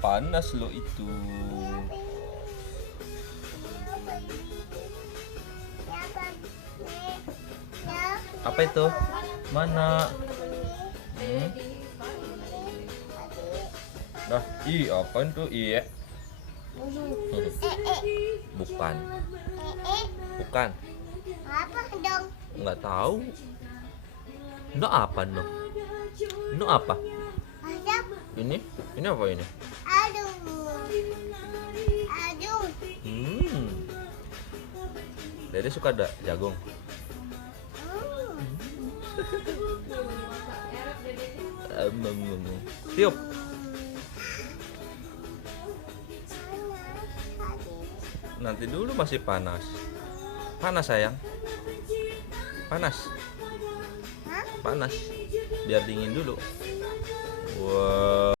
panas loh itu. Apa itu? Mana? Dah, apaan tuh? Iya. Bukan. Bukan. Apa dong? Nggak tahu. No apa no? No apa? Ayam. Ini? Ini apa ini? Aduh. Aduh. Dede suka ada jagung. Tiup. Nanti dulu masih panas. Panas sayang. Panas. Hah? Panas. Biar dingin dulu. Wow.